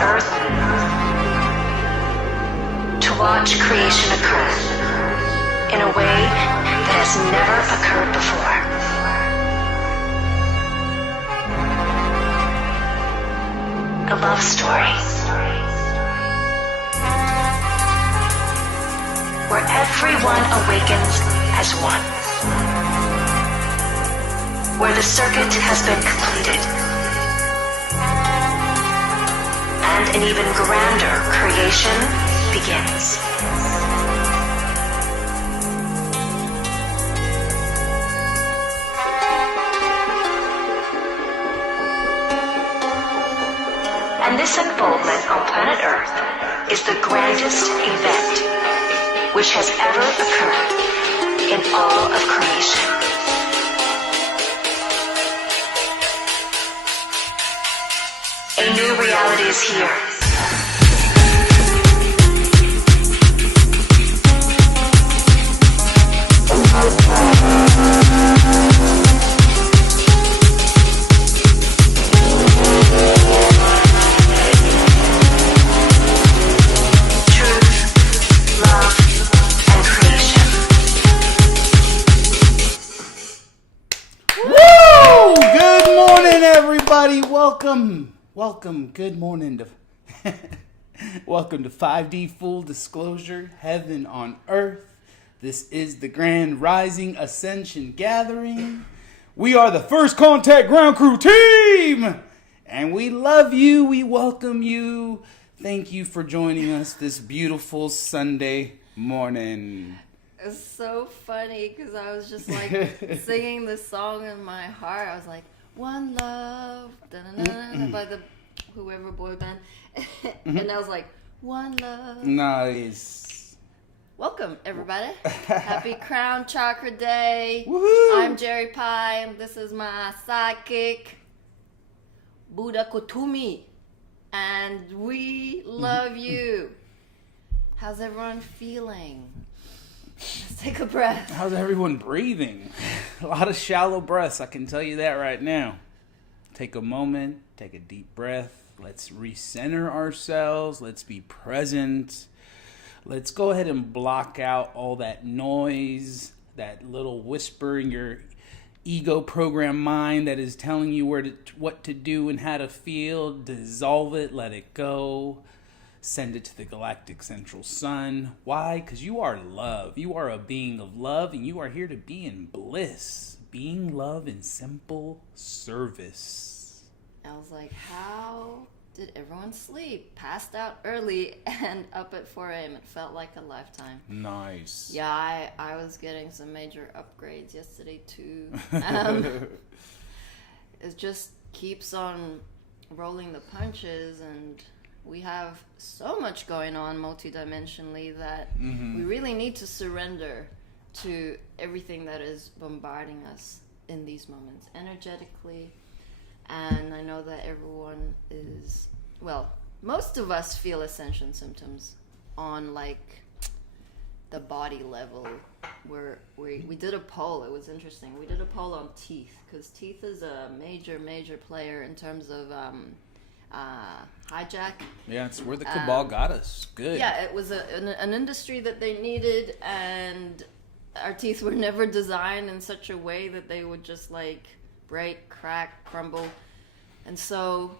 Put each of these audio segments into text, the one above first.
Earth to watch creation occur in a way that has never occurred before. A love story where everyone awakens as one, where the circuit has been completed, and an even grander creation begins. And this unfoldment on planet Earth is the grandest event which has ever occurred in all of creation. A new reality is here. Welcome, good morning to welcome to 5D Full Disclosure, Heaven on Earth. This is the Grand Rising Ascension Gathering. We are the First Contact Ground Crew Team, and we love you, we welcome you. Thank you for joining us this beautiful Sunday morning. It's so funny because I was just like singing this song in my heart. I was like, One Love, by the whoever boy band. And I was like, One Love. Nice. Welcome, everybody. Happy Crown Chakra Day. Woohoo! I'm Jeri-Lee, and this is my sidekick, Buddha Kotumi. And we love you. How's everyone feeling? Let's take a breath. How's everyone breathing? A lot of shallow breaths, I can tell you that right now. Take a moment, take a deep breath. Let's recenter ourselves. Let's be present. Let's go ahead and block out all that noise, that little whisper in your ego program mind that is telling you what to do and how to feel. Dissolve it, let it go. Send it to the galactic central sun. Why? Because you are love. You are a being of love, and you are here to be in bliss. Being love in simple service. I was like, how did everyone sleep? Passed out early and up at 4 a.m. It felt like a lifetime. Nice. Yeah, I was getting some major upgrades yesterday too. It just keeps on rolling the punches, and we have so much going on multidimensionally that we really need to surrender to everything that is bombarding us in these moments energetically. And I know that everyone is, well, most of us feel Ascension symptoms on like the body level. Where we did a poll. It was interesting. We did a poll on teeth, because teeth is a major player in terms of hijack. Yeah, it's where the cabal got us. Good. Yeah, it was an industry that they needed, and our teeth were never designed in such a way that they would just like break, crack, crumble. And so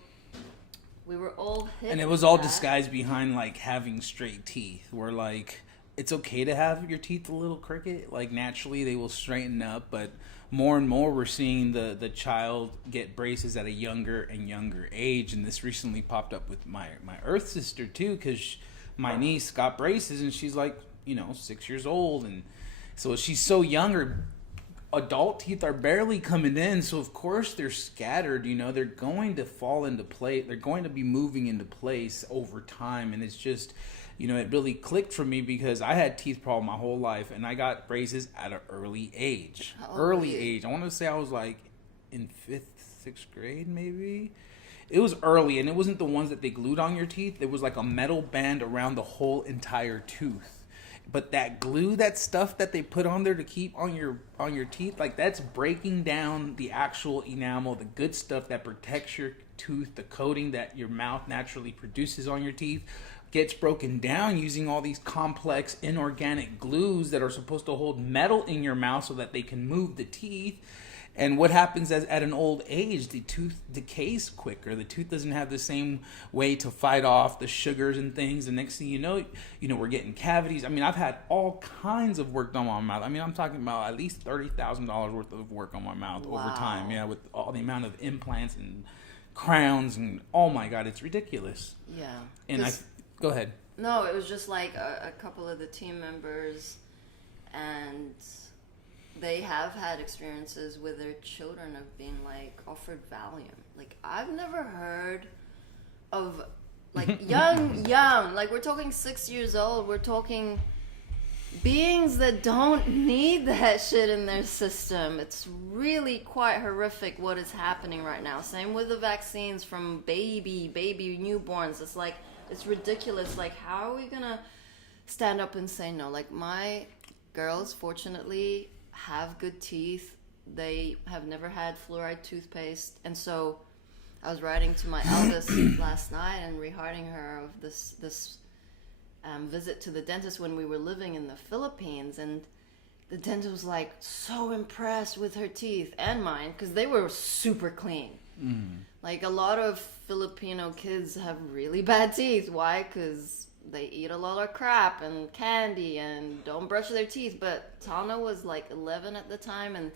we were all hit. And it was all disguised behind like having straight teeth. Where like it's okay to have your teeth a little crooked. Like naturally they will straighten up, but more and more we're seeing the child get braces at a younger and younger age. And this recently popped up with my Earth sister too, because my niece got braces and she's like, 6 years old. And so she's so young, her adult teeth are barely coming in. So of course they're scattered, they're going to fall into place. They're going to be moving into place over time. And it's just, it really clicked for me because I had teeth problem my whole life, and I got braces at an early age. Early age. I want to say I was like in 5th, 6th grade maybe. It was early, and it wasn't the ones that they glued on your teeth. It was like a metal band around the whole entire tooth. But that glue, that stuff that they put on there to keep on your teeth, like that's breaking down the actual enamel, the good stuff that protects your tooth, the coating that your mouth naturally produces on your teeth, gets broken down using all these complex inorganic glues that are supposed to hold metal in your mouth so that they can move the teeth. And what happens at an old age, the tooth decays quicker. The tooth doesn't have the same way to fight off the sugars and things. And next thing you know, we're getting cavities. I mean, I've had all kinds of work done on my mouth. I mean, I'm talking about at least $30,000 worth of work on my mouth over time. Yeah, with all the amount of implants and crowns and oh my God, it's ridiculous. Yeah. And go ahead. No, it was just like a couple of the team members, and they have had experiences with their children of being like offered Valium. Like I've never heard of like young, like we're talking 6 years old. We're talking beings that don't need that shit in their system. It's really quite horrific what is happening right now. Same with the vaccines from baby newborns. It's like, it's ridiculous. Like, how are we gonna stand up and say no? Like, my girls, fortunately, have good teeth. They have never had fluoride toothpaste. And so I was writing to my eldest last night and rehearting her of this visit to the dentist when we were living in the Philippines. And the dentist was like so impressed with her teeth and mine because they were super clean. Like, a lot of Filipino kids have really bad teeth. Why? Because they eat a lot of crap and candy and don't brush their teeth. But Tana was like 11 at the time, and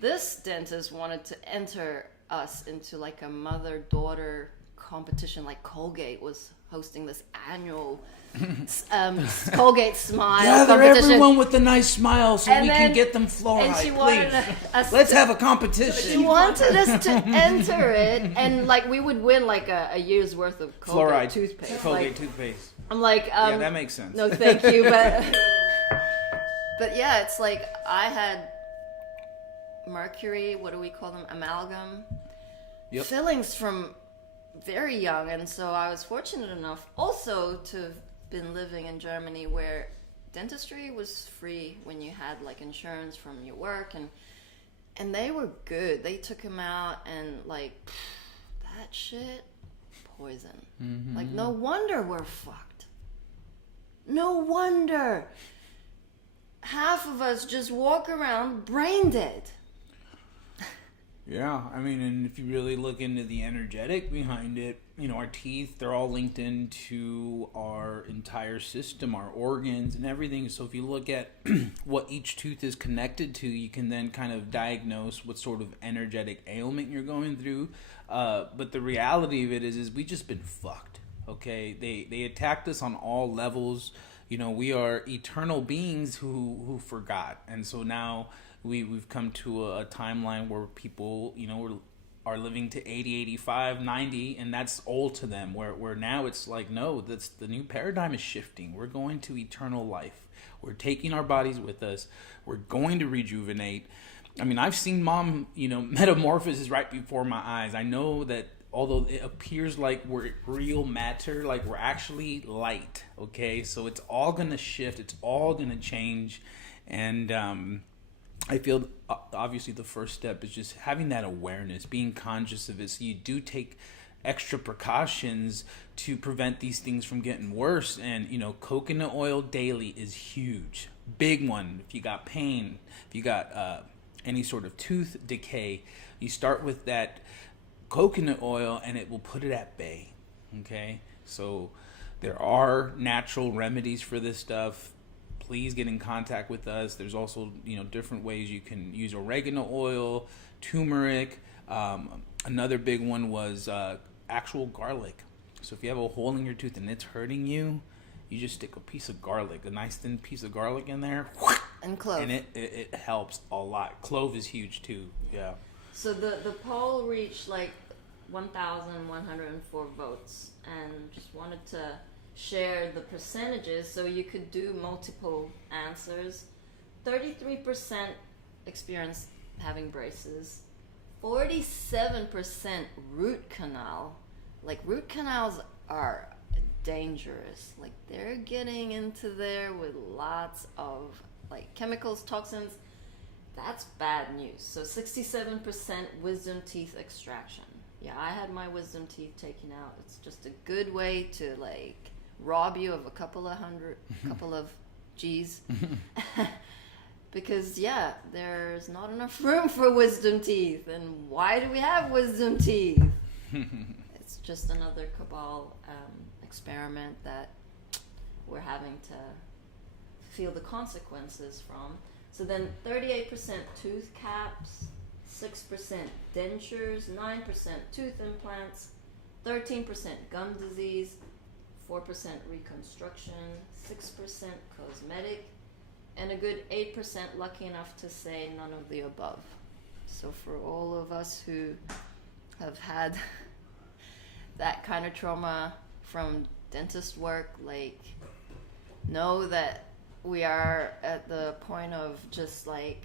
this dentist wanted to enter us into like a mother-daughter competition. Like Colgate was hosting this annual Colgate Smile Gather competition. everyone with a nice smile so we can get them fluoride, and she wanted please. Let's have a competition. She wanted us to enter it, and like we would win like a year's worth of Colgate fluoride toothpaste. Colgate like, toothpaste. I'm like, yeah, that makes sense. No, thank you, but yeah, it's like I had mercury. What do we call them? Amalgam fillings from very young, and so I was fortunate enough also to have been living in Germany where dentistry was free when you had like insurance from your work, and they were good. They took him out, and like that shit, poison. Like, no wonder we're fucked. No wonder half of us just walk around brain dead. Yeah, I mean, and if you really look into the energetic behind it, our teeth, they're all linked into our entire system, our organs and everything. So if you look at what each tooth is connected to, you can then kind of diagnose what sort of energetic ailment you're going through. But the reality of it is we just been fucked, okay? They attacked us on all levels. We are eternal beings who forgot. And so now we've come to a timeline where people, are living to 80, 85, 90, and that's old to them. Where now it's like, no, that's the new paradigm is shifting. We're going to eternal life. We're taking our bodies with us. We're going to rejuvenate. I mean, I've seen mom, metamorphosis right before my eyes. I know that although it appears like we're real matter, like we're actually light, okay? So it's all going to shift. It's all going to change. And I feel obviously the first step is just having that awareness, being conscious of it. So you do take extra precautions to prevent these things from getting worse. And, coconut oil daily is huge. Big one. If you got pain, if you got any sort of tooth decay, you start with that coconut oil and it will put it at bay. Okay? So there are natural remedies for this stuff. Please get in contact with us. There's also, different ways you can use oregano oil, turmeric. Another big one was actual garlic. So if you have a hole in your tooth and it's hurting you, you just stick a piece of garlic, a nice thin piece of garlic in there. And clove. And it helps a lot. Clove is huge too. Yeah. So the poll reached like 1,104 votes, and just wanted to share the percentages so you could do multiple answers. 33% experienced having braces. 47% root canal. Like, root canals are dangerous. Like, they're getting into there with lots of like chemicals, toxins. That's bad news. So 67% wisdom teeth extraction. Yeah, I had my wisdom teeth taken out. It's just a good way to like rob you of a couple of G's. Because yeah, there's not enough room for wisdom teeth. And why do we have wisdom teeth? It's just another cabal experiment that we're having to feel the consequences from. So then 38% tooth caps, 6% dentures, 9% tooth implants, 13% gum disease, 4% reconstruction, 6% cosmetic, and a good 8% lucky enough to say none of the above. So for all of us who have had that kind of trauma from dentist work, like, know that we are at the point of just like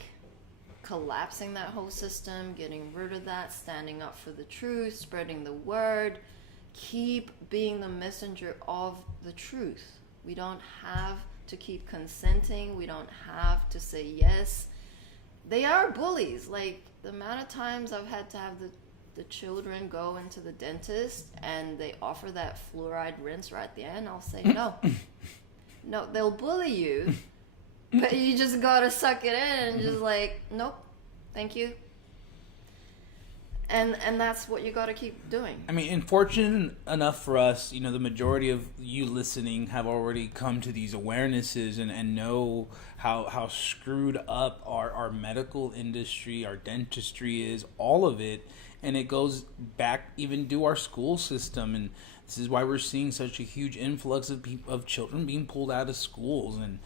collapsing that whole system, getting rid of that, standing up for the truth, spreading the word, keep being the messenger of the truth. We don't have to keep consenting. We don't have to say yes. They are bullies. Like, the amount of times I've had to have the children go into the dentist and they offer that fluoride rinse right at the end, I'll say no. No, they'll bully you, but you just gotta suck it in and just like, nope, thank you. And that's what you gotta keep doing. I mean, and fortunate enough for us, the majority of you listening have already come to these awarenesses and know how screwed up our medical industry, our dentistry is, all of it. And it goes back even to our school system. And this is why we're seeing such a huge influx of children being pulled out of schools. And,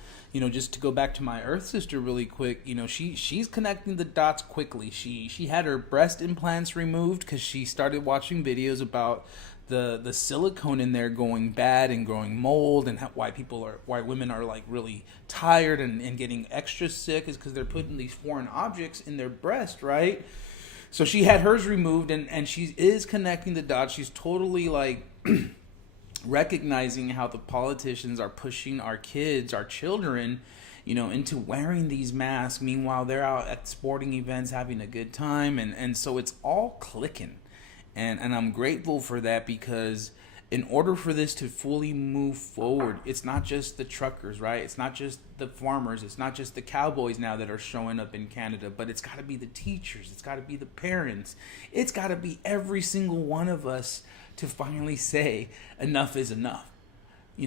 just to go back to my Earth sister really quick, she's connecting the dots quickly. She had her breast implants removed because she started watching videos about the silicone in there going bad and growing mold, and why women are like really tired and getting extra sick is because they're putting these foreign objects in their breast, right? So she had hers removed, and she is connecting the dots. She's totally like recognizing how the politicians are pushing our kids, our children, into wearing these masks. Meanwhile, they're out at sporting events having a good time. And so it's all clicking. And I'm grateful for that, because in order for this to fully move forward, it's not just the truckers, right? It's not just the farmers. It's not just the cowboys now that are showing up in Canada, but it's got to be the teachers. It's got to be the parents. It's got to be every single one of us to finally say enough is enough.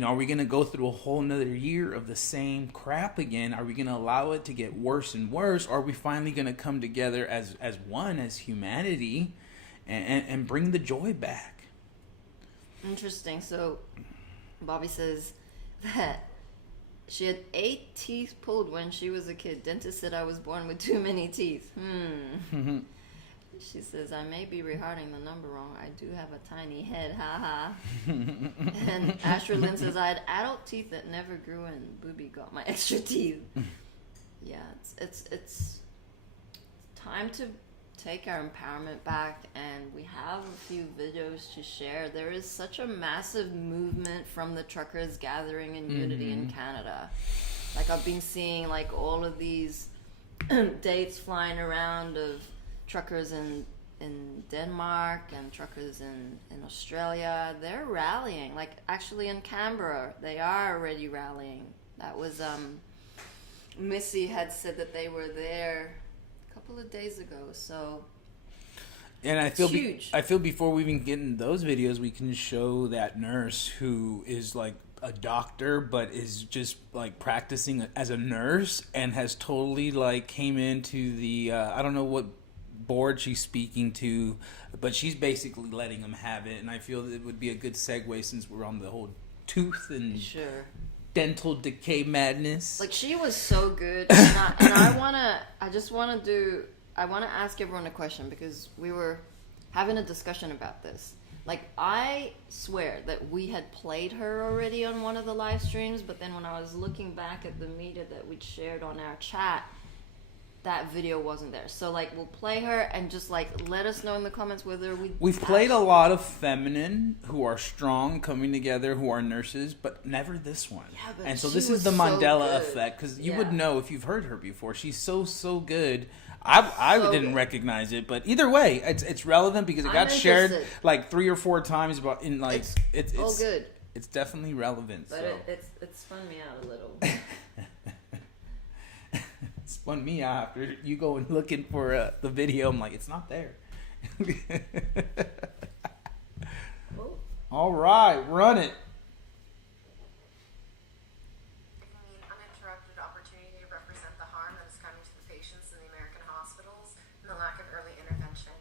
Are we going to go through a whole nother year of the same crap again? Are we going to allow it to get worse and worse? Or are we finally going to come together as one, as humanity, and bring the joy back? Interesting. So Bobby says that she had 8 teeth pulled when she was a kid. Dentist said I was born with too many teeth. She says, I may be rehearting the number wrong. I do have a tiny head, haha. And Asher Lynn says, I had adult teeth that never grew and Booby got my extra teeth. Yeah, it's time to take our empowerment back, and we have a few videos to share. There is such a massive movement from the truckers gathering in unity in Canada. Like, I've been seeing like all of these dates flying around of truckers in Denmark and truckers in Australia. They're rallying. Like, actually in Canberra, they are already rallying. That was Missy had said that they were there couple of days ago. So, and I feel I feel before we even get into those videos, we can show that nurse who is like a doctor but is just like practicing as a nurse and has totally like came into the I don't know what board she's speaking to, but she's basically letting them have it. And I feel that it would be a good segue, since we're on the whole tooth and dental decay madness. Like, she was so good, and I want to ask everyone a question, because we were having a discussion about this. Like, I swear that we had played her already on one of the live streams, but then when I was looking back at the media that we'd shared on our chat, that video wasn't there. So like we'll play her and just like let us know in the comments whether we've played a lot of feminine who are strong coming together who are nurses, but never this one. Yeah, but and so she this is was the Mandela so good. effect, because you Yeah. would know if you've heard her before. She's so good. I So didn't good. recognize it, but either way, it's relevant because it I'm got shared interested. like 3 or 4 times. About in like it's all good. It's definitely relevant. But So. it's spun me out a little. It spun me out after you go and looking for the video. I'm like, it's not there. Oh. All right, run it. Giving me an uninterrupted opportunity to represent the harm that is coming to the patients in the American hospitals and the lack of early intervention.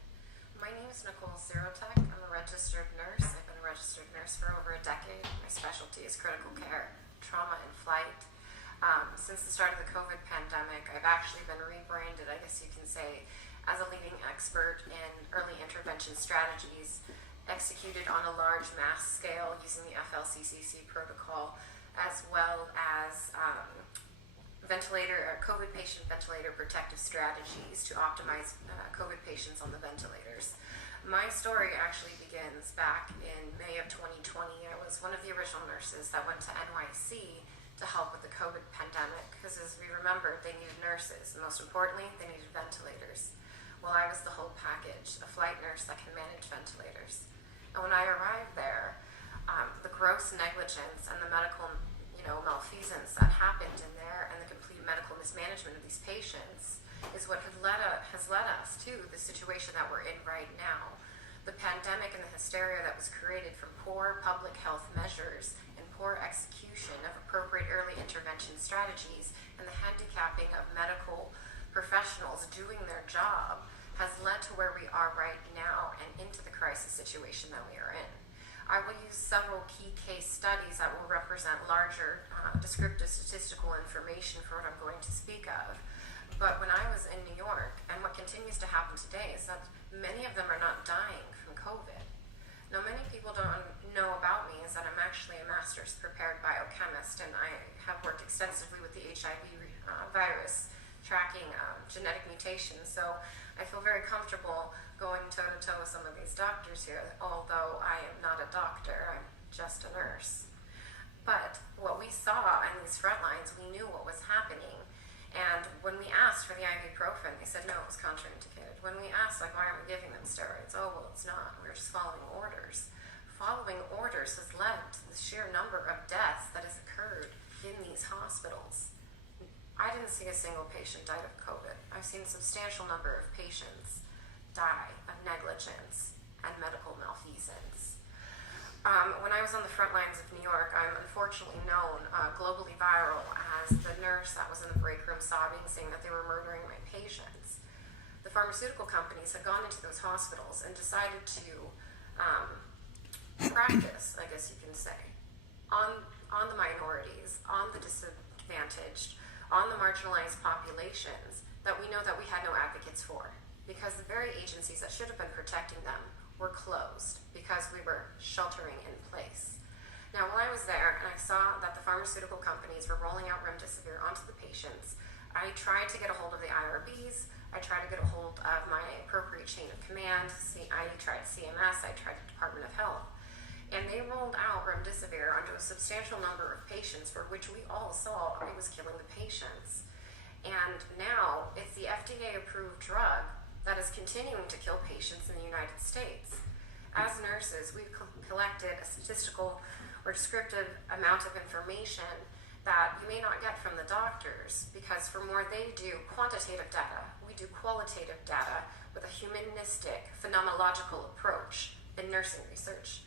My name is Nicole Sirotek. I'm a registered nurse. I've been a registered nurse for over a decade. My specialty is critical care, trauma, and flight. Since the start of the COVID pandemic, I've actually been rebranded, I guess you can say, as a leading expert in early intervention strategies executed on a large mass scale using the FLCCC protocol, as well as COVID patient ventilator protective strategies to optimize COVID patients on the ventilators. My story actually begins back in May of 2020. I was one of the original nurses that went to NYC to help with the COVID pandemic, because as we remember, they needed nurses, and most importantly, they needed ventilators. Well, I was the whole package, a flight nurse that can manage ventilators. And when I arrived there, the gross negligence and the medical, malfeasance that happened in there, and the complete medical mismanagement of these patients, is what has led us to the situation that we're in right now. The pandemic and the hysteria that was created from poor public health measures and poor execution of appropriate early intervention strategies and the handicapping of medical professionals doing their job has led to where we are right now and into the crisis situation that we are in. I will use several key case studies that will represent larger descriptive statistical information for what I'm going to speak of. But when I was in New York, and what continues to happen today, is that many of them are not dying from COVID. Now, many people don't know about me is that I'm actually a master's prepared biochemist, and I have worked extensively with the HIV virus, tracking genetic mutations. So I feel very comfortable going toe-to-toe with some of these doctors here, although I am not a doctor, I'm just a nurse. But what we saw on these front lines, we knew what was happening. And when we asked for the ibuprofen, they said no, it was contraindicated. When we asked, why aren't we giving them steroids? Oh, well, it's not. We're just following orders. Following orders has led to the sheer number of deaths that has occurred in these hospitals. I didn't see a single patient die of COVID. I've seen a substantial number of patients die of negligence and medical malfeasance. When I was on the front lines of New York, I'm unfortunately known globally viral as the nurse that was in the break room sobbing, saying that they were murdering my patients. The pharmaceutical companies had gone into those hospitals and decided to practice, I guess you can say, on the minorities, on the disadvantaged, on the marginalized populations that we know that we had no advocates for, because the very agencies that should have been protecting them were closed because we were sheltering in place. Now, while I was there and I saw that the pharmaceutical companies were rolling out remdesivir onto the patients, I tried to get a hold of the IRBs, I tried to get a hold of my appropriate chain of command, I tried CMS, I tried the Department of Health, and they rolled out remdesivir onto a substantial number of patients for which we all saw it was killing the patients. And now it's the FDA-approved drug that is continuing to kill patients in the United States. As nurses, we've collected a statistical or descriptive amount of information that you may not get from the doctors, because from where they do quantitative data, we do qualitative data with a humanistic, phenomenological approach in nursing research.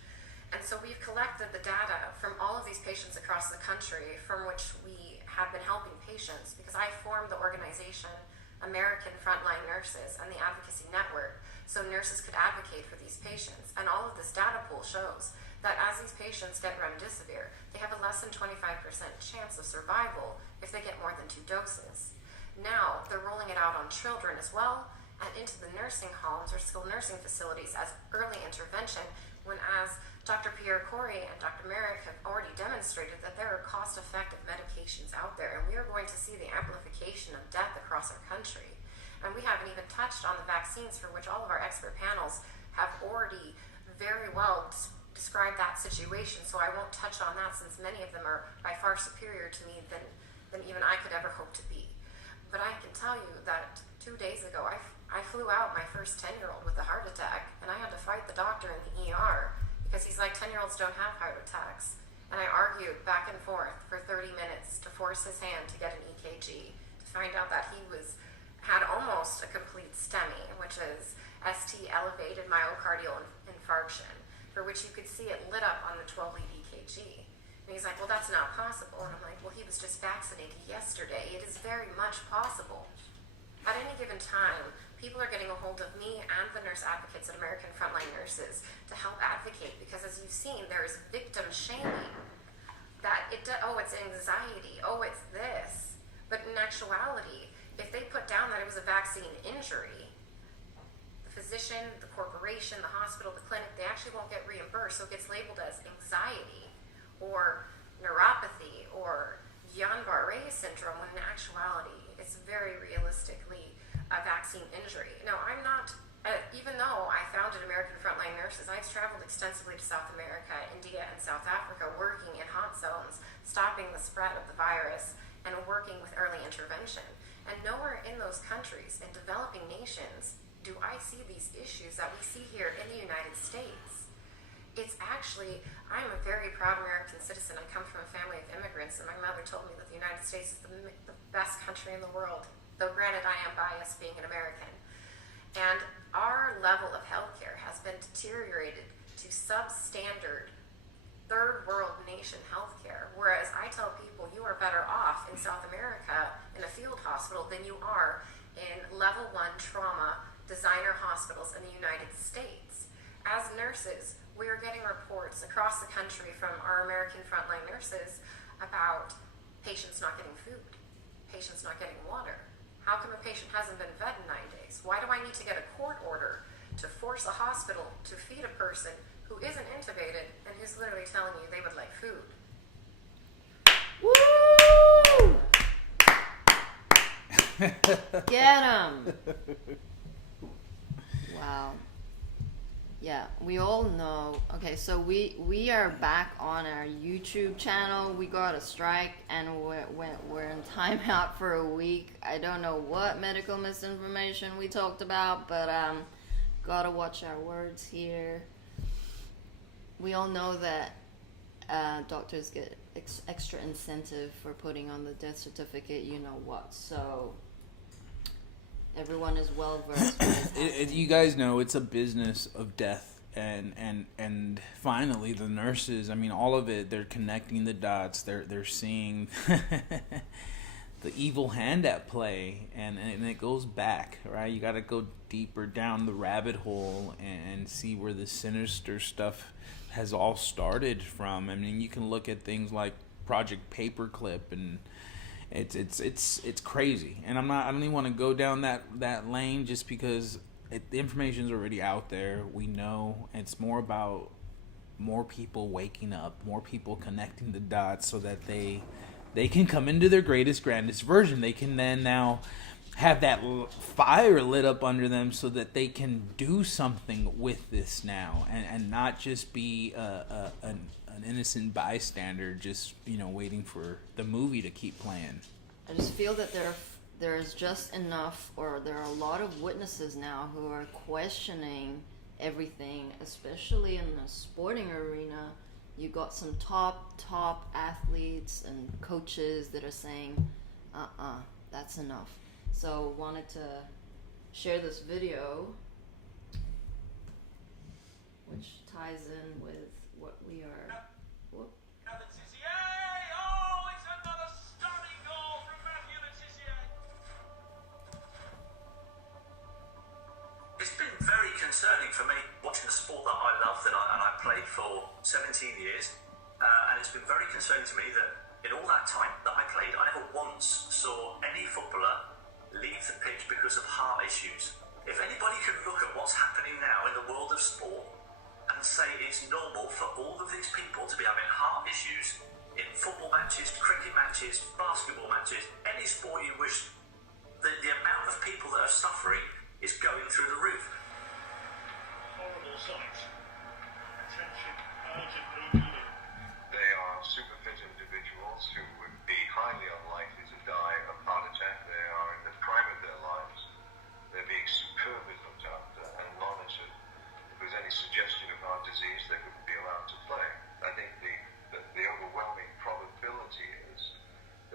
And so we've collected the data from all of these patients across the country from which we have been helping patients, because I formed the organization American Frontline Nurses and the Advocacy Network, so nurses could advocate for these patients. And all of this data pool shows that as these patients get remdesivir, they have a less than 25% chance of survival if they get more than 2 doses. Now, they're rolling it out on children as well, and into the nursing homes or skilled nursing facilities as early intervention, when, as Dr. Pierre Corey and Dr. Merrick have already demonstrated, that there are cost-effective medications out there, and we are going to see the amplification of death across our country. we haven't even touched on the vaccines, for which all of our expert panels have already very well described that situation. So I won't touch on that, since many of them are by far superior to me than even I could ever hope to be. But I can tell you that 2 days ago, I flew out my first 10-year-old with a heart attack, and I had to fight the doctor in the ER because he's like, 10-year-olds don't have heart attacks. And I argued back and forth for 30 minutes to force his hand to get an EKG, to find out that he had almost a complete STEMI, which is ST elevated myocardial infarction, for which you could see it lit up on the 12-lead EKG. And he's like, well, that's not possible. And I'm like, well, he was just vaccinated yesterday. It is very much possible. At any given time, people are getting a hold of me and the nurse advocates at American Frontline Nurses to help advocate, because as you've seen, there is victim shaming. That it's anxiety, it's this. But in actuality, if they put down that it was a vaccine injury, the physician, the corporation, the hospital, the clinic, they actually won't get reimbursed. So it gets labeled as anxiety or neuropathy or Guillain-Barré syndrome, when in actuality, it's very realistically a vaccine injury. Now, I'm not, even though I founded American Frontline Nurses, I've traveled extensively to South America, India, and South Africa, working in hot zones, stopping the spread of the virus, and working with early intervention. And nowhere in those countries, in developing nations, do I see these issues that we see here in the United States. It's actually, I'm a very proud American citizen. I come from a family of immigrants, and my mother told me that the United States is the best country in the world, though granted I am biased being an American. And our level of healthcare has been deteriorated to substandard third world nation healthcare, whereas I tell people you are better off in South America in a field hospital than you are in level 1 trauma designer hospitals in the United States. As nurses, we are getting reports across the country from our American Frontline Nurses about patients not getting food, patients not getting water. How come a patient hasn't been fed in 9 days? Why do I need to get a court order to force a hospital to feed a person who isn't intubated and who's literally telling you they would like food? Woo! Get 'em! Wow. Yeah, we all know. Okay, so we are back on our YouTube channel. We got a strike and we're in timeout for a week. I don't know what medical misinformation we talked about, but gotta watch our words here. We all know that doctors get extra incentive for putting on the death certificate, you know what. So everyone is well versed. You guys know it's a business of death, and finally the nurses. I mean, all of it. They're connecting the dots. They're seeing the evil hand at play, and it goes back, right? You got to go deeper down the rabbit hole and see where the sinister stuff has all started from. I mean, you can look at things like Project Paperclip and. It's crazy, and I don't even want to go down that lane just because the information's already out there. We know it's more about more people waking up, more people connecting the dots, so that they can come into their grandest version. They can then now have that fire lit up under them, so that they can do something with this now, and not just be an innocent bystander, just waiting for the movie to keep playing. I just feel that there's just enough, or there are a lot of witnesses now who are questioning everything, especially in the sporting arena. You got some top athletes and coaches that are saying, that's enough. So wanted to share this video, which ties in with what we are. It's been very concerning for me watching a sport that I loved and I played for 17 years, and it's been very concerning to me that in all that time that I played, I never once saw any footballer leave the pitch because of heart issues. If anybody can look at what's happening now in the world of sport and say it's normal for all of these people to be having heart issues in football matches, cricket matches, basketball matches, any sport you wish, the amount of people that have suffering is going through the roof. Horrible sights. Attention, urgently needed. They are super fit individuals who would be highly unlikely to die of heart attack. They are in the prime of their lives. They're being superbly looked after and monitored. If there's any suggestion of heart disease, they wouldn't be allowed to play. I think the overwhelming probability is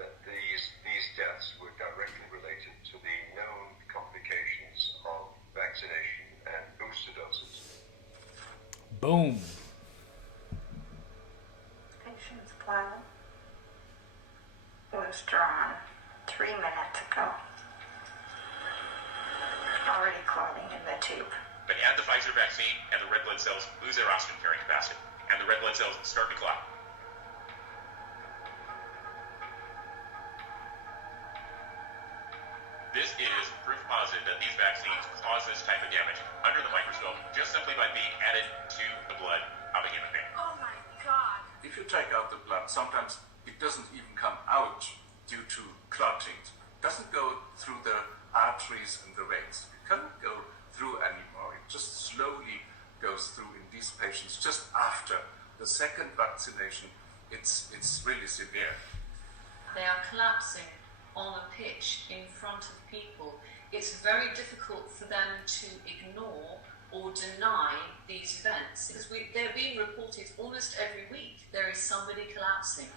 that these deaths were directly related to the known complications of vaccination and booster doses. Boom. Patient's blood was drawn 3 minutes ago. Already clotting in the tube. But add the Pfizer vaccine and the red blood cells lose their oxygen carrying capacity, and the red blood cells start to clot. This is proof positive that these vaccines cause this type of damage under the microscope just simply by being added to the blood of a human being. Oh my God. If you take out the blood, sometimes it doesn't even come out due to clotting. It doesn't go through the arteries and the veins. It cannot go through anymore. It just slowly goes through in these patients just after the second vaccination. It's really severe. They are collapsing on a pitch in front of people. It's very difficult for them to ignore or deny these events because they're being reported almost every week. There is somebody collapsing.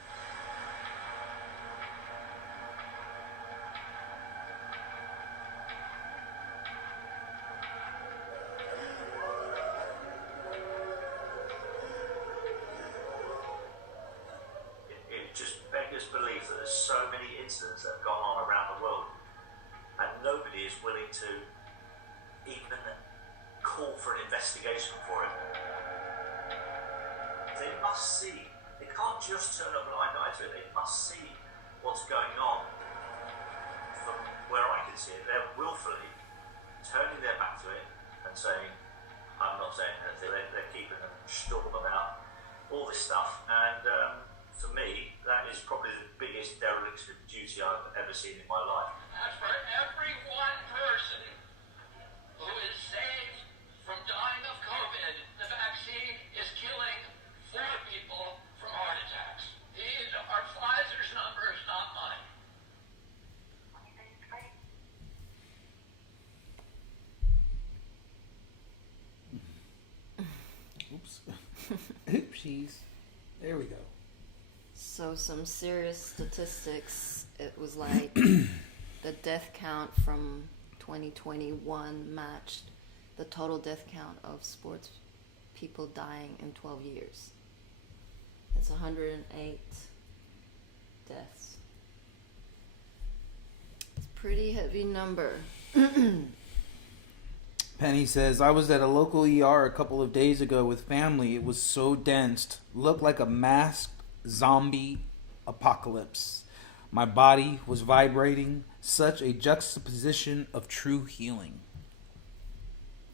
It just beggars belief that there's so many incidents that have gone on around the world and nobody is willing to even call for an investigation for it. They must see. They can't just turn a blind eye to it. They must see what's going on. From where I can see it, they're willfully turning their back to it and saying, I'm not saying anything, they're keeping them storm about all this stuff. And for me, that is probably the biggest dereliction of duty I've ever seen in my life. As for every one person who is saved from dying of COVID, the vaccine is killing 4 people from heart attacks. These are Pfizer's numbers, not mine. Oops. Oopsies. There we go. So some serious statistics. It was like the death count from 2021 matched the total death count of sports people dying in 12 years. It's 108 deaths. It's a pretty heavy number. Penny says, I was at a local ER a couple of days ago with family. It was so dense. Looked like a masked zombie apocalypse. My body was vibrating. Such a juxtaposition of true healing.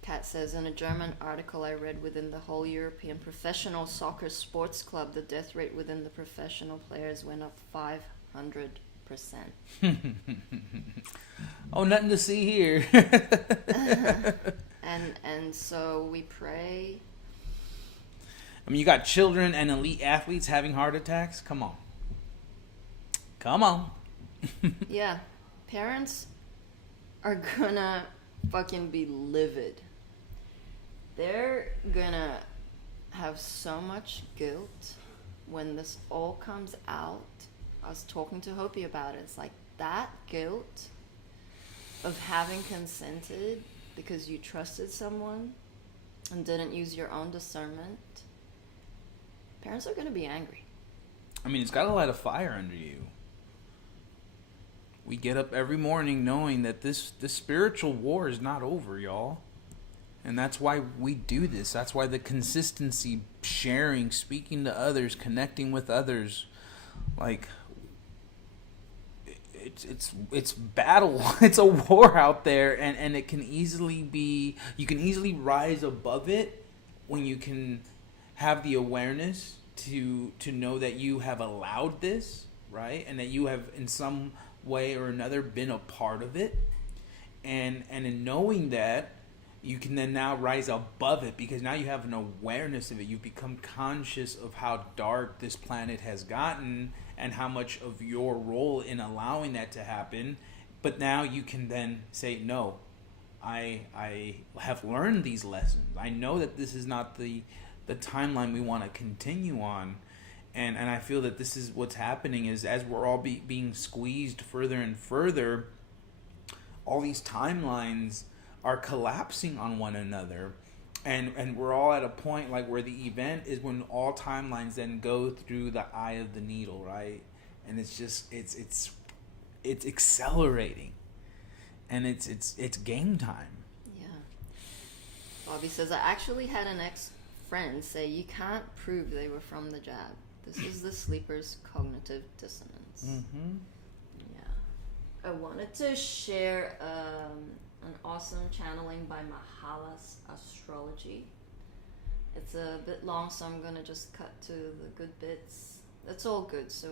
Kat says, in a German article I read within the whole European professional soccer sports club, the death rate within the professional players went up 500%. Oh, nothing to see here. And so we pray. I mean, you got children and elite athletes having heart attacks. Come on. Come on. Yeah, parents are gonna fucking be livid. They're gonna have so much guilt when this all comes out. I was talking to Hopi about it. It's like that guilt of having consented because you trusted someone and didn't use your own discernment. Parents are gonna be angry. I mean, it's got to light a fire under you. We get up every morning knowing that this spiritual war is not over, y'all. And that's why we do this. That's why the consistency, sharing, speaking to others, connecting with others, like it's battle. It's a war out there, and it can easily be. You can easily rise above it when you can have the awareness to know that you have allowed this, right, and that you have in some way or another been a part of it. And in knowing that, you can then now rise above it, because now you have an awareness of it. You've become conscious of how dark this planet has gotten and how much of your role in allowing that to happen. But now you can then say, no, I have learned these lessons. I know that this is not the timeline we want to continue on. And I feel that this is what's happening, is as we're all being squeezed further and further, all these timelines are collapsing on one another, and we're all at a point like where the event is when all timelines then go through the eye of the needle, right? And it's just it's accelerating, and it's game time. Yeah. Bobby says, I actually had an ex-friend say you can't prove they were from the jab. This is the sleeper's cognitive dissonance. Mm-hmm. Yeah. I wanted to share an awesome channeling by Mahala's Astrology. It's a bit long, so I'm going to just cut to the good bits. That's all good, so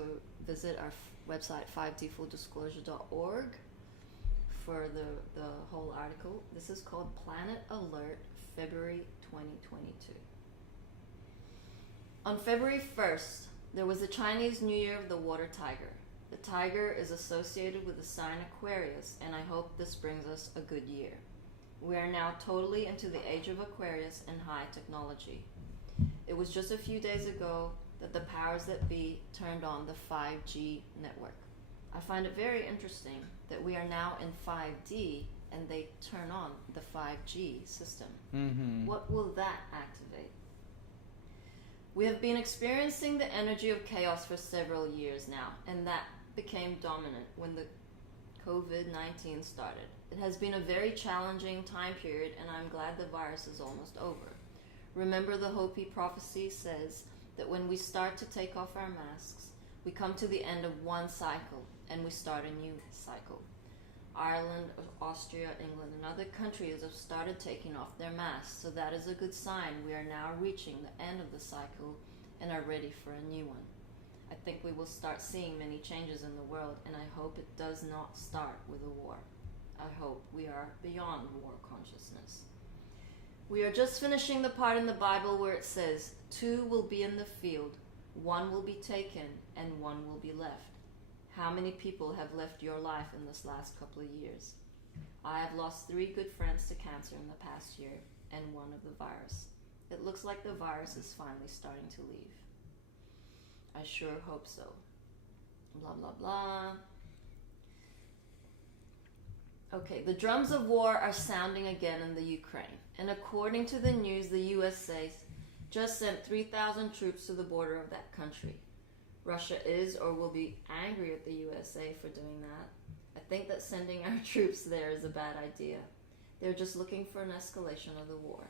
visit our website 5dfulldisclosure.org for the whole article. This is called Planet Alert, February 2022. On February 1st, there was the Chinese New Year of the Water Tiger. The tiger is associated with the sign Aquarius, and I hope this brings us a good year. We are now totally into the age of Aquarius and high technology. It was just a few days ago that the powers that be turned on the 5G network. I find it very interesting that we are now in 5D and they turn on the 5G system. Mm-hmm. What will that activate? We have been experiencing the energy of chaos for several years now, and that became dominant when the COVID-19 started. It has been a very challenging time period, and I'm glad the virus is almost over. Remember, the Hopi prophecy says that when we start to take off our masks, we come to the end of one cycle, and we start a new cycle. Ireland, Austria, England, and other countries have started taking off their masks, so that is a good sign. We are now reaching the end of the cycle and are ready for a new one. I think we will start seeing many changes in the world, and I hope it does not start with a war. I hope we are beyond war consciousness. We are just finishing the part in the Bible where it says, 2 will be in the field, 1 will be taken, and 1 will be left. How many people have left your life in this last couple of years? I have lost 3 good friends to cancer in the past year, and 1 of the virus. It looks like the virus is finally starting to leave. I sure hope so. Blah, blah, blah. Okay, the drums of war are sounding again in the Ukraine. And according to the news, the USA just sent 3,000 troops to the border of that country. Russia is or will be angry at the USA for doing that. I think that sending our troops there is a bad idea. They're just looking for an escalation of the war.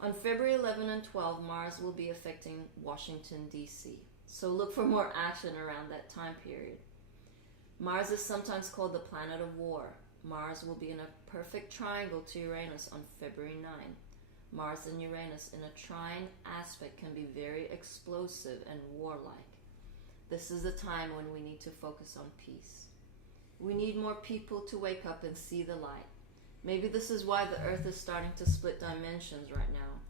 On February 11 and 12, Mars will be affecting Washington, D.C. So look for more action around that time period. Mars is sometimes called the planet of war. Mars will be in a perfect triangle to Uranus on February 9. Mars and Uranus in a trine aspect can be very explosive and warlike. This is a time when we need to focus on peace. We need more people to wake up and see the light. Maybe this is why the Earth is starting to split dimensions right now.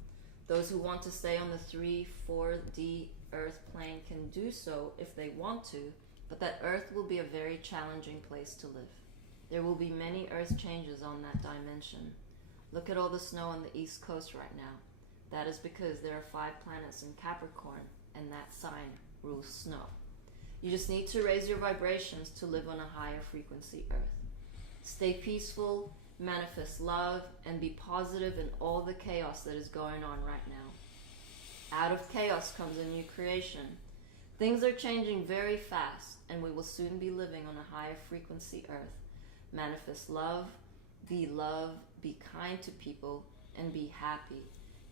Those who want to stay on the 3-4D Earth plane can do so if they want to, but that Earth will be a very challenging place to live. There will be many Earth changes on that dimension. Look at all the snow on the East Coast right now. That is because there are 5 planets in Capricorn, and that sign rules snow. You just need to raise your vibrations to live on a higher frequency Earth. Stay peaceful, manifest love, and be positive in all the chaos that is going on right now. Out of chaos comes a new creation. Things are changing very fast, and we will soon be living on a higher frequency Earth. Manifest love, be kind to people, and be happy.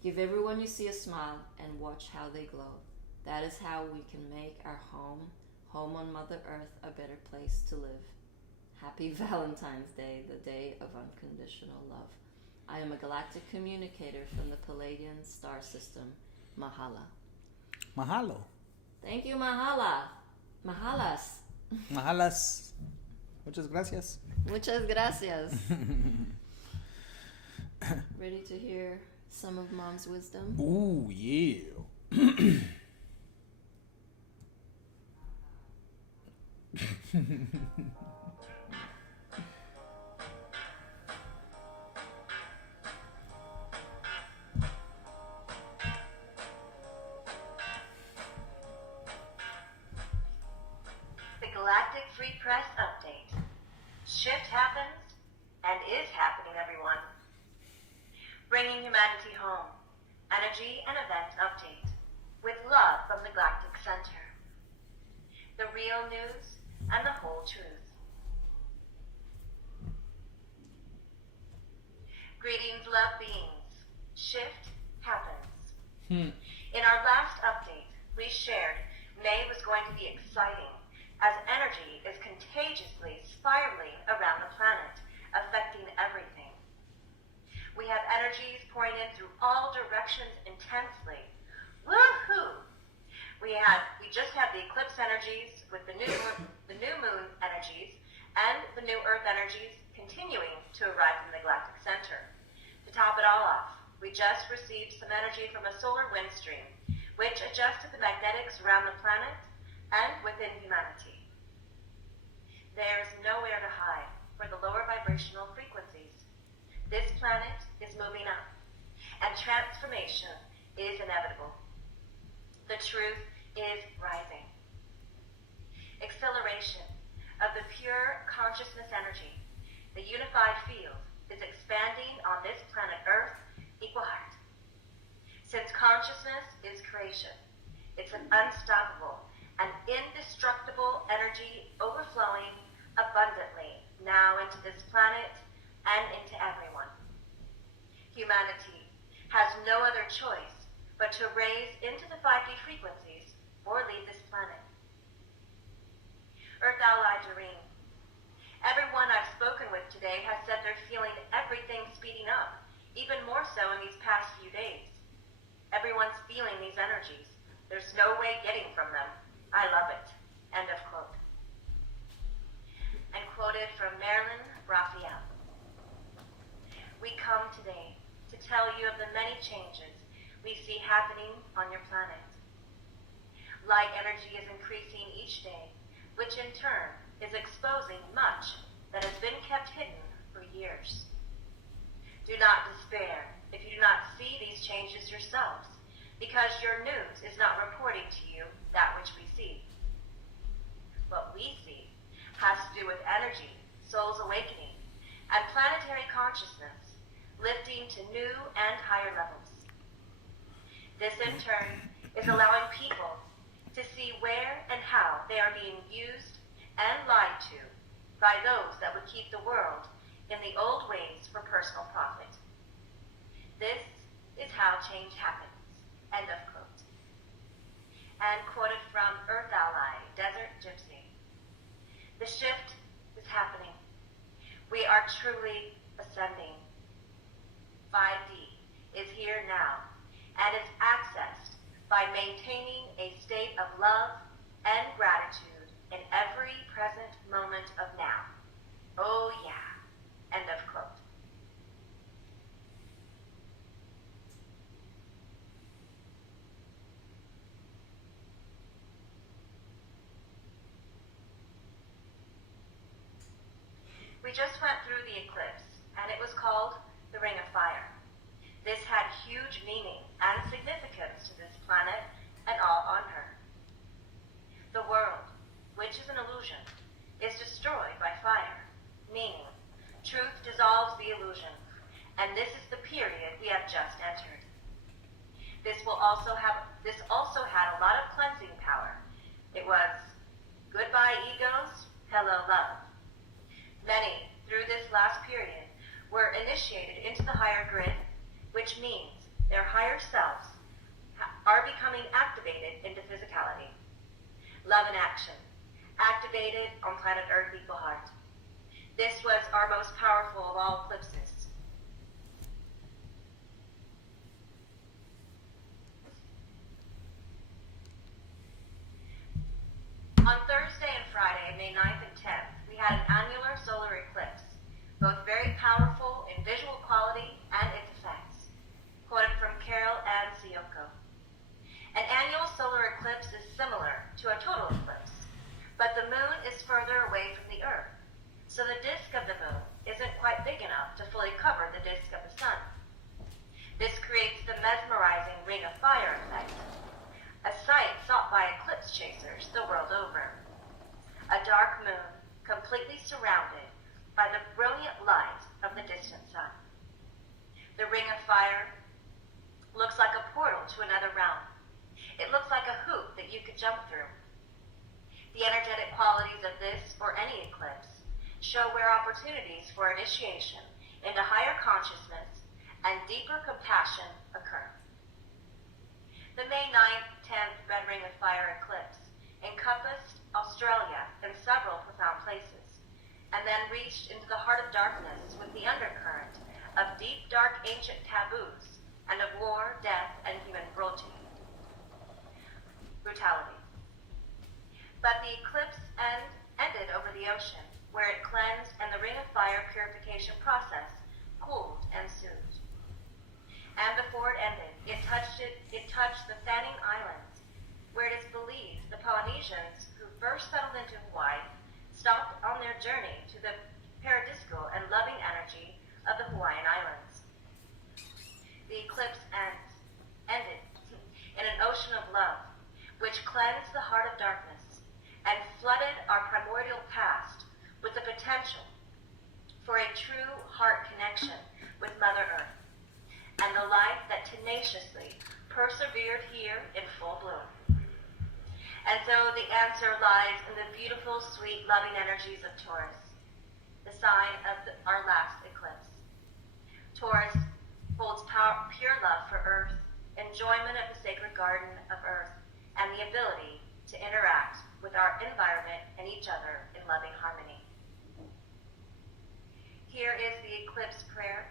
Give everyone you see a smile and watch how they glow. That is how we can make our home on Mother Earth, a better place to live. Happy Valentine's Day, the day of unconditional love. I am a galactic communicator from the Palladian star system. Mahala. Mahalo. Thank you, Mahala. Mahalas. Mahalas. Muchas gracias. Muchas gracias. Ready to hear some of Mom's wisdom? Ooh, yeah. The Galactic Free Press Update. Shift happens and is happening, everyone. Bringing humanity home. Energy and event update. With love from the Galactic Center. The real news and the whole truth. Greetings, love beings. Shift happens. In our last update, we shared May was going to be exciting as energy is contagiously spiraling around the planet, affecting everything. We have energies pouring in through all directions intensely. Woohoo! We just had the eclipse energies with the new moon energies and the new earth energies continuing to arrive from the galactic center. To top it all off, we just received some energy from a solar wind stream, which adjusted the magnetics around the planet and within humanity. There's nowhere to hide for the lower vibrational frequencies. This planet is moving up, and transformation is inevitable. The truth is rising. Acceleration of the pure consciousness energy, the unified field, is expanding on this planet Earth, equal heart. Since consciousness is creation, it's an unstoppable and indestructible energy overflowing abundantly now into this planet and into everyone. Humanity has no other choice but to raise into the 5D frequencies or leave this planet. Earth ally Jeri-Lee. Everyone I've spoken with today has said they're feeling everything speeding up, even more so in these past few days. Everyone's feeling these energies. There's no way getting from them. I love it. End of quote. And quoted from Marilyn Raphael. We come today to tell you of the many changes we see happening on your planet. Light energy is increasing each day, which in turn is exposing much that has been kept hidden for years. Do not despair if you do not see these changes yourselves, because your news is not reporting to you that which we see. What we see has to do with energy, souls awakening, and planetary consciousness lifting to new and higher levels. This in turn is allowing people to see where and how they are being used and lied to by those that would keep the world in the old ways for personal profit. This is how change happens. End of quote. And quoted from Earth Ally, Desert Gypsy. The shift is happening. We are truly ascending. 5D is here now and is accessed by maintaining a state of love and gratitude in every present moment of now. Oh yeah. End of quote. We just went through the eclipse, and it was called the Ring of Fire. This had huge meaning and significance to this planet and all on her. The world, which is an illusion, is destroyed by fire, meaning truth dissolves the illusion, and this is the period we have just entered. This also had a lot of cleansing power. It was goodbye egos, hello love. Many, through this last period, were initiated into the higher grid, which means their higher selves are becoming activated into physicality. Love in action, activated on planet Earth equal heart. This was our most powerful of all eclipses. On Thursday and Friday, May 9th and 10th, we we had an annular solar eclipse, both very powerful in visual quality and its effects. Quoted from Carol Ann Siyoko. An annual solar eclipse is similar to a total eclipse, but the moon is further away from the Earth, so the disk of the moon isn't quite big enough to fully cover the disk of the sun. This creates the mesmerizing ring of fire effect, a sight sought by eclipse chasers the world over. A dark moon completely surrounded by the brilliant light of the distant sun. The ring of fire looks like a portal to another realm. It looks like a hoop that you could jump through. The energetic qualities of this or any eclipse show where opportunities for initiation into higher consciousness and deeper compassion occur. The May 9th, 10th Red Ring of Fire eclipse encompassed Australia in several profound places, and then reached into the heart of darkness with the undercurrent of deep, dark, ancient taboos and of war, death, and human brutality. But the eclipse ended over the ocean, where it cleansed and the ring of fire purification process cooled and soothed. And before it ended, it touched the Fanning Islands, where it is believed the Polynesians who first settled into Hawaii stopped on their journey to the paradisical and loving energy of the Hawaiian Islands. The eclipse ended in an ocean of love, which cleansed the heart of darkness and flooded our primordial past with the potential for a true heart connection with Mother Earth and the life that tenaciously persevered here in full bloom. And so the answer lies in the beautiful, sweet, loving energies of Taurus, the sign of our last eclipse. Taurus holds pure love for Earth, enjoyment of the sacred garden of Earth, and the ability to interact with our environment and each other in loving harmony. Here is the eclipse prayer.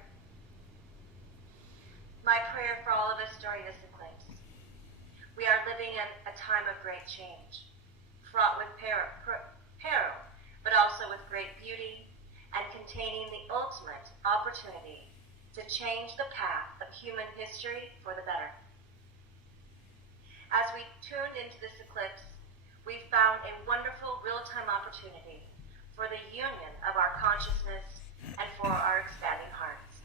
My prayer for all of us during this eclipse. We are living in a time of great change, fraught with peril, but also with great beauty and containing the ultimate opportunity to change the path of human history for the better. As we tuned into this eclipse, we found a wonderful real-time opportunity for the union of our consciousness and for our expanding hearts.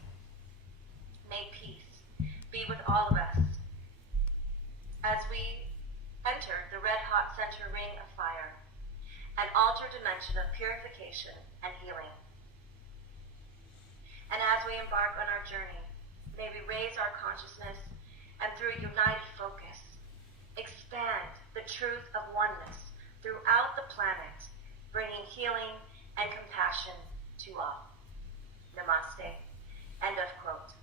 May peace be with all of us as we enter the red-hot center ring of fire, an altered dimension of purification and healing. And as we embark on our journey, may we raise our consciousness and through a united focus, expand the truth of oneness throughout the planet, bringing healing and compassion to all. Namaste. End of quote.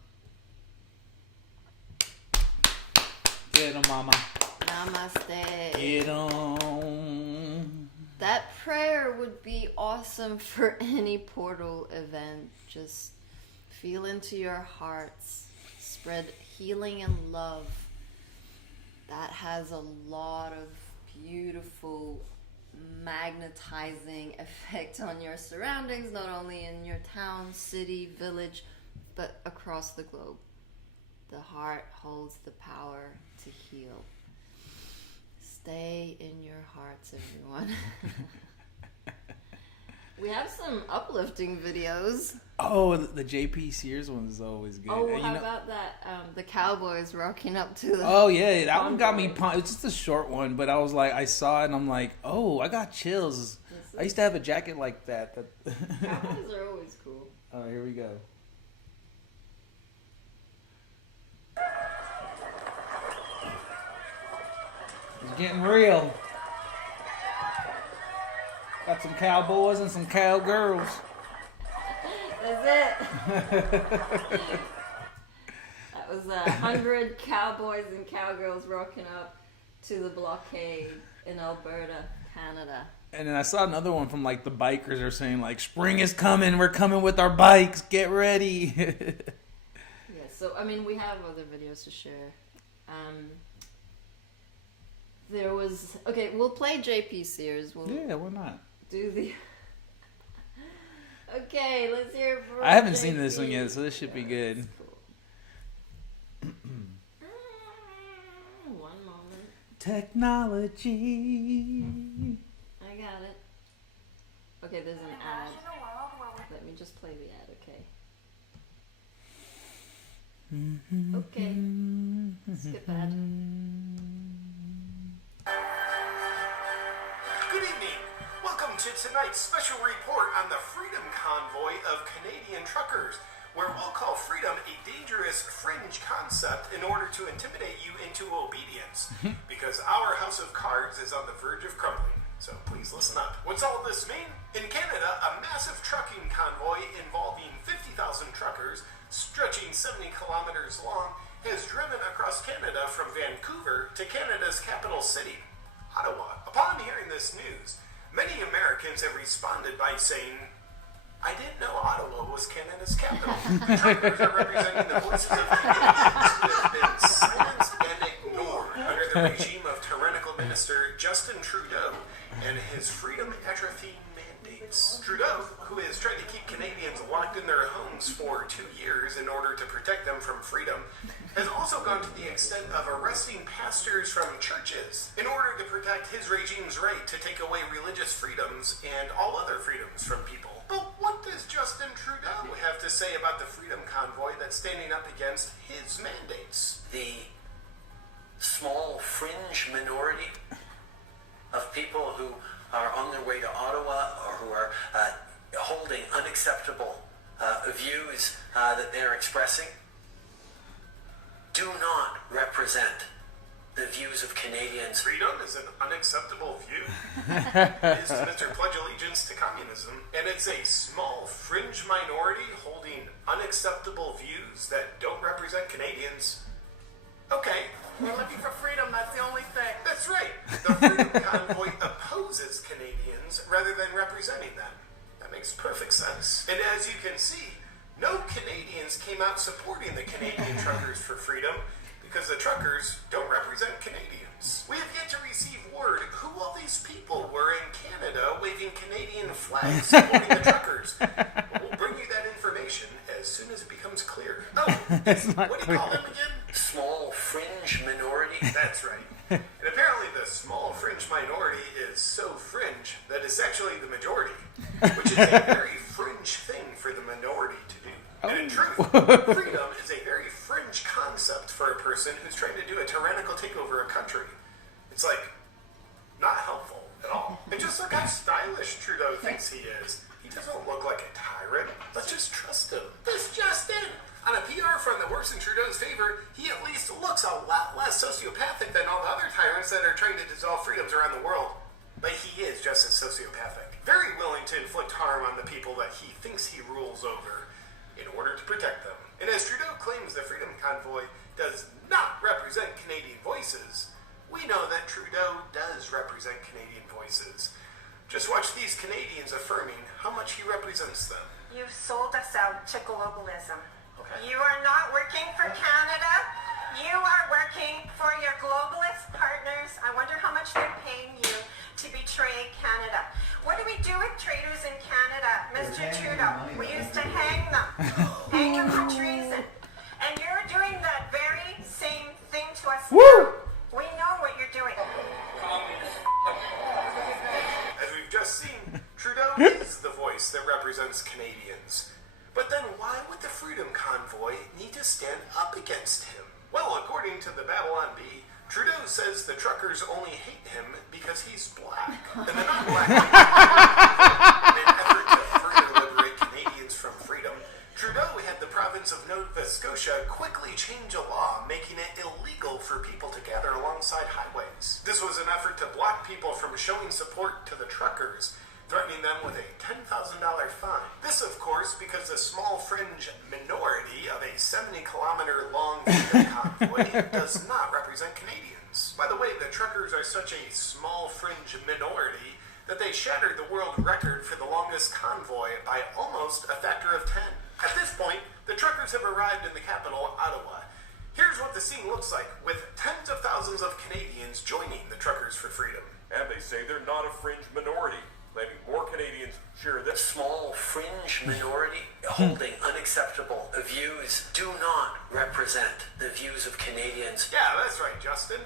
Get 'em, mama. Namaste. Get 'em. That prayer would be awesome for any portal event. Just feel into your hearts. Spread healing and love. That has a lot of beautiful magnetizing effect on your surroundings, not only in your town, city, village, but across the globe. The heart holds the power to heal. Stay in your hearts, everyone. We have some uplifting videos. Oh, the JP Sears one is always good. Oh, how about that? The Cowboys rocking up to the... Oh, yeah, that one got me pumped. It's just a short one, but I was like, I saw it and I'm like, oh, I got chills. I used to have a jacket like that. Cowboys are always cool. Oh, here we go. It's getting real. Got some cowboys and some cowgirls. That's it. That was 100 cowboys and cowgirls rocking up to the blockade in Alberta, Canada. And then I saw another one from like the bikers are saying like, spring is coming, we're coming with our bikes, get ready. Yeah, so I mean we have other videos to share. There was, okay, we'll play JP Sears. Yeah, why not? Do the Okay, let's hear it from I haven't seen this JP. one yet, so this should be good. One moment. Technology. I got it. Okay, there's an ad. Let me just play the ad, okay? Okay. Skip ad. Good evening. Welcome to tonight's special report on the Freedom Convoy of Canadian truckers, where we'll call freedom a dangerous fringe concept in order to intimidate you into obedience, because our house of cards is on the verge of crumbling. So please listen up. What's all this mean? In Canada, a massive trucking convoy involving 50,000 truckers, stretching 70 kilometers long, has driven across Canada from Vancouver to Canada's capital city, Ottawa. Upon hearing this news, many Americans have responded by saying, I didn't know Ottawa was Canada's capital. The truckers are representing the voices of Canadians who have been silenced and ignored under the regime of tyrannical minister Justin Trudeau and his freedom atrophy mandates. Trudeau, who has tried to keep Canadians locked in their homes for 2 years in order to protect them from freedom, has also gone to the extent of arresting pastors from churches in order to protect his regime's right to take away religious freedoms and all other freedoms from people. But what does Justin Trudeau have to say about the Freedom Convoy that's standing up against his mandates? The small fringe minority of people who are on their way to Ottawa or who are holding unacceptable views that they're expressing do not represent the views of Canadians. Freedom is an unacceptable view. It is to Mr. Pledge Allegiance to Communism, and it's a small fringe minority holding unacceptable views that don't represent Canadians. Okay, We're looking for freedom, that's the only thing. that's right. The Freedom Convoy opposes Canadians rather than representing them. That makes perfect sense. And as you can see, no Canadians came out supporting the Canadian Truckers for Freedom because the truckers don't represent Canadians. We have yet to receive word who all these people were in Canada waving Canadian flags supporting the truckers. We'll bring you that information as soon as it becomes clear. Oh, what do you call them again? Small fringe minority. That's right. And apparently the small fringe minority is so fringe that it's actually the majority, which is a very fringe thing for the minority to do. And in truth, freedom is a very fringe concept for a person who's trying to do a tyrannical takeover of a country. It's like, not helpful at all. And just look how stylish Trudeau thinks he is. He doesn't look like a tyrant. Let's just trust him. This just in. On a PR front that works in Trudeau's favor, he at least looks a lot less sociopathic than all the other tyrants that are trying to dissolve freedoms around the world. But he is just as sociopathic. Very willing to inflict harm on the people that he thinks he rules over in order to protect them. And as Trudeau claims the Freedom Convoy does not represent Canadian voices, we know that Trudeau does represent Canadian voices. Just watch these Canadians affirming how much he represents them. You've sold us out to globalism. Okay. You are not working for Canada. You are working for your globalist partners. I wonder how much they're paying you to betray Canada. What do we do with traitors in Canada, Mr. Trudeau? We used to hang them. Hang them for treason. And you're doing that very same thing to us now. We know what you're doing. As we've just seen, Trudeau is the voice that represents Canadians. But then why would the Freedom Convoy need to stand up against him? Well, according to the Babylon Bee, Trudeau says the truckers only hate him because he's black. And the non-black in an effort to further liberate Canadians from freedom, Trudeau had the province of Nova Scotia quickly change a law making it illegal for people to gather alongside highways. This was an effort to block people from showing support to the truckers, threatening them with a $10,000 fine. This, of course, because the small fringe minority of a 70-kilometer-long freedom convoy does not represent Canadians. By the way, the truckers are such a small fringe minority that they shattered the world record for the longest convoy by almost a factor of 10. At this point, the truckers have arrived in the capital, Ottawa. Here's what the scene looks like, with tens of thousands of Canadians joining the Truckers for Freedom. And they say they're not a fringe minority. maybe more Canadians share this. Small fringe minority holding unacceptable views do not represent the views of Canadians. Yeah, that's right, Justin.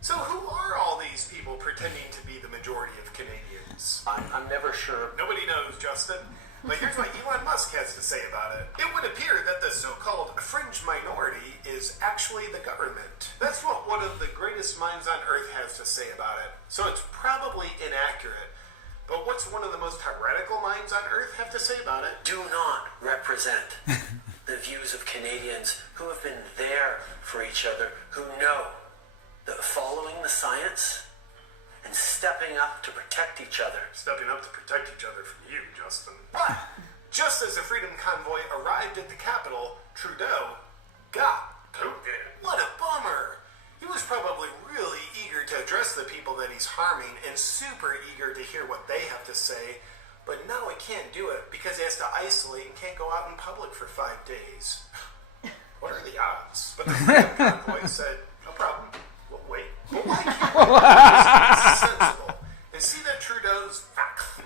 So who are all these people pretending to be the majority of Canadians? I'm never sure. Nobody knows, Justin. But here's what Elon Musk has to say about it. It would appear that the so-called fringe minority is actually the government. That's what one of the greatest minds on Earth has to say about it. So it's probably inaccurate. But what's one of the most heretical minds on Earth have to say about it? Do not represent the views of Canadians who have been there for each other, who know that following the science and stepping up to protect each other. Stepping up to protect each other from you, Justin. But just as the Freedom Convoy arrived at the Capitol, Trudeau got COVID. What a bummer. He was probably really eager to address the people that he's harming and super eager to hear what they have to say. But now he can't do it because he has to isolate and can't go out in public for 5 days. What are the odds? But the Freedom Convoy said, no problem. Well, wait. Well, why can't we be sensible and see that Trudeau's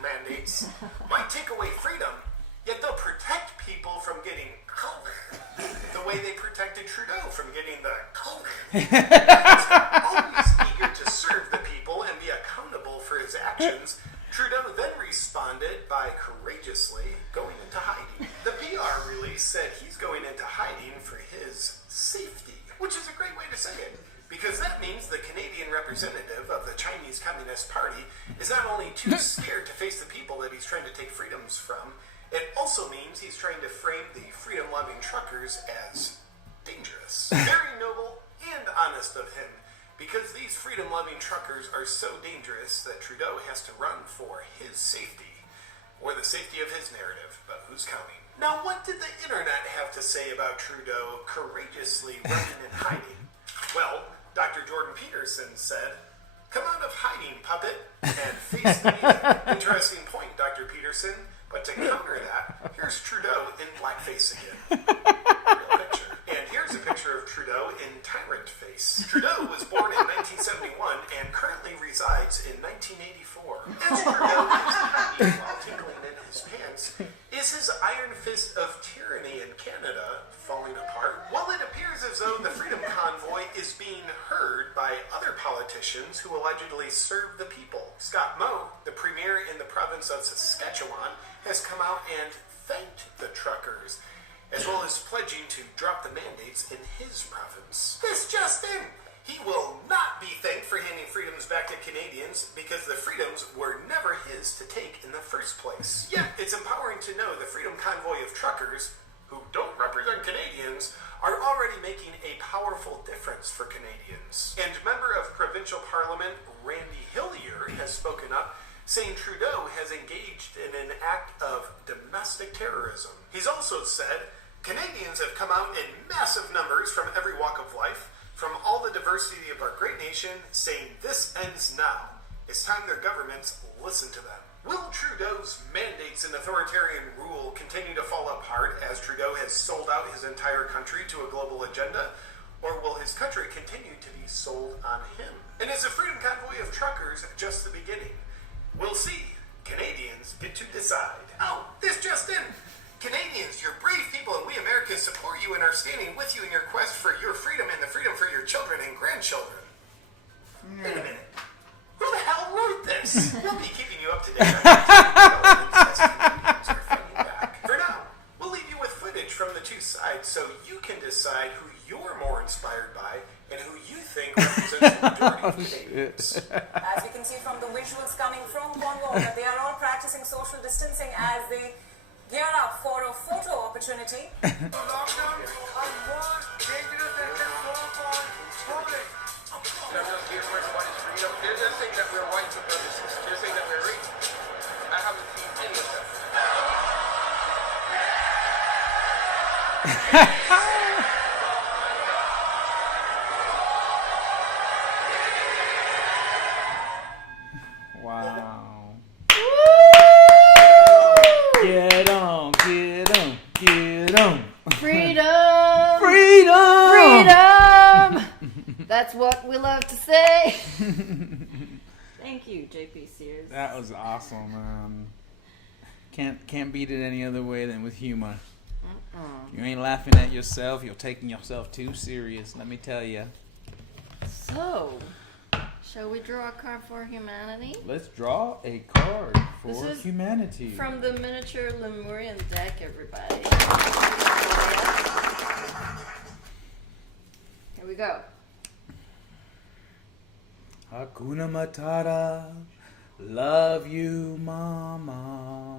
mandates might take away freedom, yet they'll protect people from getting COVID the way they protected Trudeau from getting the COVID. Always eager to serve the people and be accountable for his actions, Trudeau then responded by courageously going into hiding. The PR release said he's going into hiding for his safety, which is a great way to say it. Because that means the Canadian representative of the Chinese Communist Party is not only too scared to face the people that he's trying to take freedoms from, it also means he's trying to frame the freedom-loving truckers as dangerous. Very noble and honest of him, because these freedom-loving truckers are so dangerous that Trudeau has to run for his safety, or the safety of his narrative, but who's counting? Now, what did the internet have to say about Trudeau courageously running and hiding? Well, Dr. Jordan Peterson said, "Come out of hiding, puppet, and face the media." Interesting point, Dr. Peterson. But to counter that, here's Trudeau in blackface again. Real picture. And here's a picture of Trudeau in tyrant face. Trudeau was born in 1971 and currently resides in 1984. As Trudeau is hiding while tinkling in his pants, is his iron fist of tyranny in Canada falling apart? Well, it appears as though the Freedom Convoy is being heard by other politicians who allegedly serve the people. Scott Moe, the premier in the province of Saskatchewan, has come out and thanked the truckers, as well as pledging to drop the mandates in his province. This just in! He will not be thanked for handing freedoms back to Canadians because the freedoms were never his to take in the first place. Yet, it's empowering to know the Freedom Convoy of truckers, who don't represent Canadians, are already making a powerful difference for Canadians. And member of Provincial Parliament Randy Hillier has spoken up, saying Trudeau has engaged in an act of domestic terrorism. He's also said, Canadians have come out in massive numbers from every walk of life, from all the diversity of our great nation, saying this ends now. It's time their governments listen to them. Will Trudeau's mandates and authoritarian rule continue to fall apart as Trudeau has sold out his entire country to a global agenda? Or will his country continue to be sold on him? And is the Freedom Convoy of truckers just the beginning? We'll see. Canadians get to decide. Oh, this just in. Canadians, you're brave people, and we Americans support you and are standing with you in your quest for your freedom and the freedom for your children and grandchildren. Wait a minute. Who the hell wrote this? We'll be keeping you up to date on developments as Canadians are fighting back. For now, we'll leave you with footage from the two sides so you can decide who you're more inspired by and who you think represents the majority of Canadians. As we can see from the visuals coming from Cornwall, that they are all practicing social distancing as they gear up for a photo opportunity. They're just saying that we're white supremacists. They're saying that we're racist. I haven't seen any of that. Wow. Get on, get on, get on. Freedom! Freedom! Freedom! That's what we love to say. Thank you, Jeri. JP Sears. That was awesome, man. Can't beat it any other way than with humor. You ain't laughing at yourself. You're taking yourself too serious. Let me tell you. So, shall we draw a card for humanity? Let's draw a card for humanity. From the miniature Lemurian deck, everybody. Here we go. Hakuna Matata, love you, mama.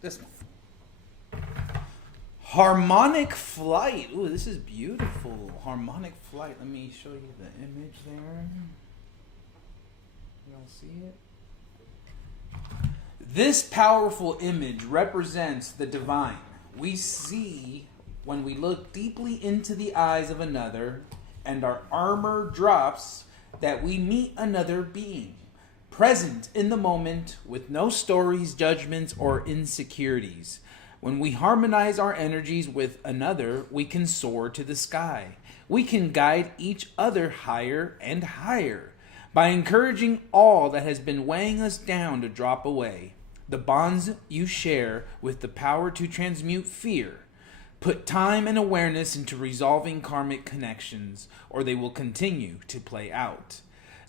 This one. Harmonic Flight. Ooh, this is beautiful. Harmonic Flight. Let me show you the image there. You don't see it? This powerful image represents the divine. We see when we look deeply into the eyes of another and our armor drops that we meet another being, present in the moment with no stories, judgments, or insecurities. When we harmonize our energies with another, we can soar to the sky. We can guide each other higher and higher by encouraging all that has been weighing us down to drop away. The bonds you share with the power to transmute fear. Put time and awareness into resolving karmic connections, or they will continue to play out.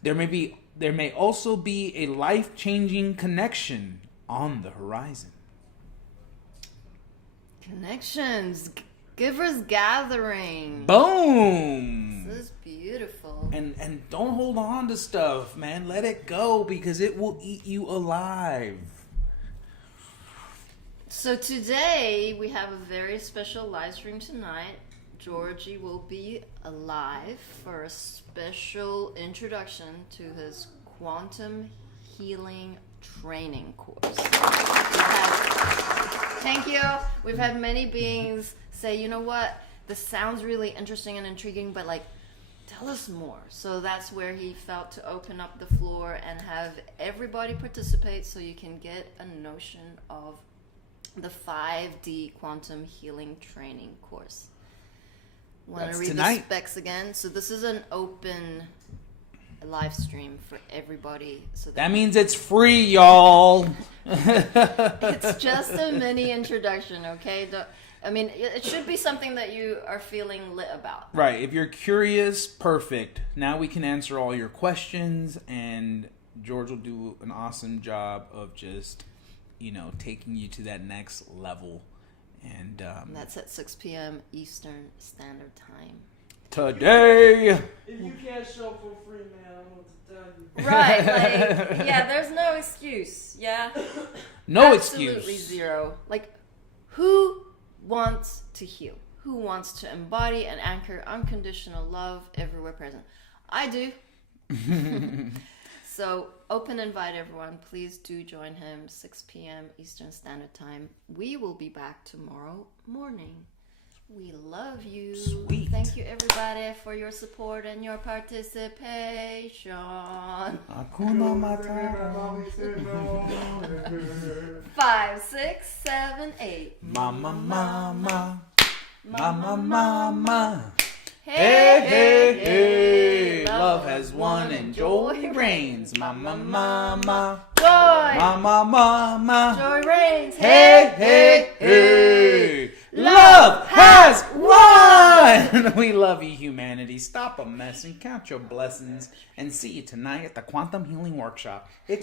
There may also be a life-changing connection on the horizon. Connections. Givers gathering. Boom! This is beautiful. And don't hold on to stuff, man. Let it go because it will eat you alive. So today we have a very special live stream tonight. Georgie will be alive for a special introduction to his quantum healing training course. Thank you. We've had many beings say, you know what, this sounds really interesting and intriguing, but like, tell us more. So that's where he felt to open up the floor and have everybody participate so you can get a notion of the 5D quantum healing training course. Want to read the specs again? So this is an open live stream for everybody. So that means it's free, y'all. It's just a mini introduction, okay? It should be something that you are feeling lit about. Right. If you're curious, perfect. Now we can answer all your questions, and George will do an awesome job of just, taking you to that next level. And that's at 6 p.m. Eastern Standard Time. Today. If you can't show for free, man, I don't know what to tell you. Right, yeah, there's no excuse, yeah? No Absolutely excuse. Zero. Like, who wants to heal? Who wants to embody and anchor unconditional love everywhere present? I do. So, open invite everyone. Please do join him, 6 p.m. Eastern Standard Time. We will be back tomorrow morning. We love you. Sweet. Thank you, everybody, for your support and your participation. Hakuna Matata. 5, 6, 7, 8. Mama, mama. Mama, mama. Hey, hey, hey. Love has won and joy reigns. Mama, mama. Joy. Mama, mama. Joy reigns. Hey, hey, hey. Love has won! We love you, humanity. Stop a mess and count your blessings. And see you tonight at the Quantum Healing Workshop.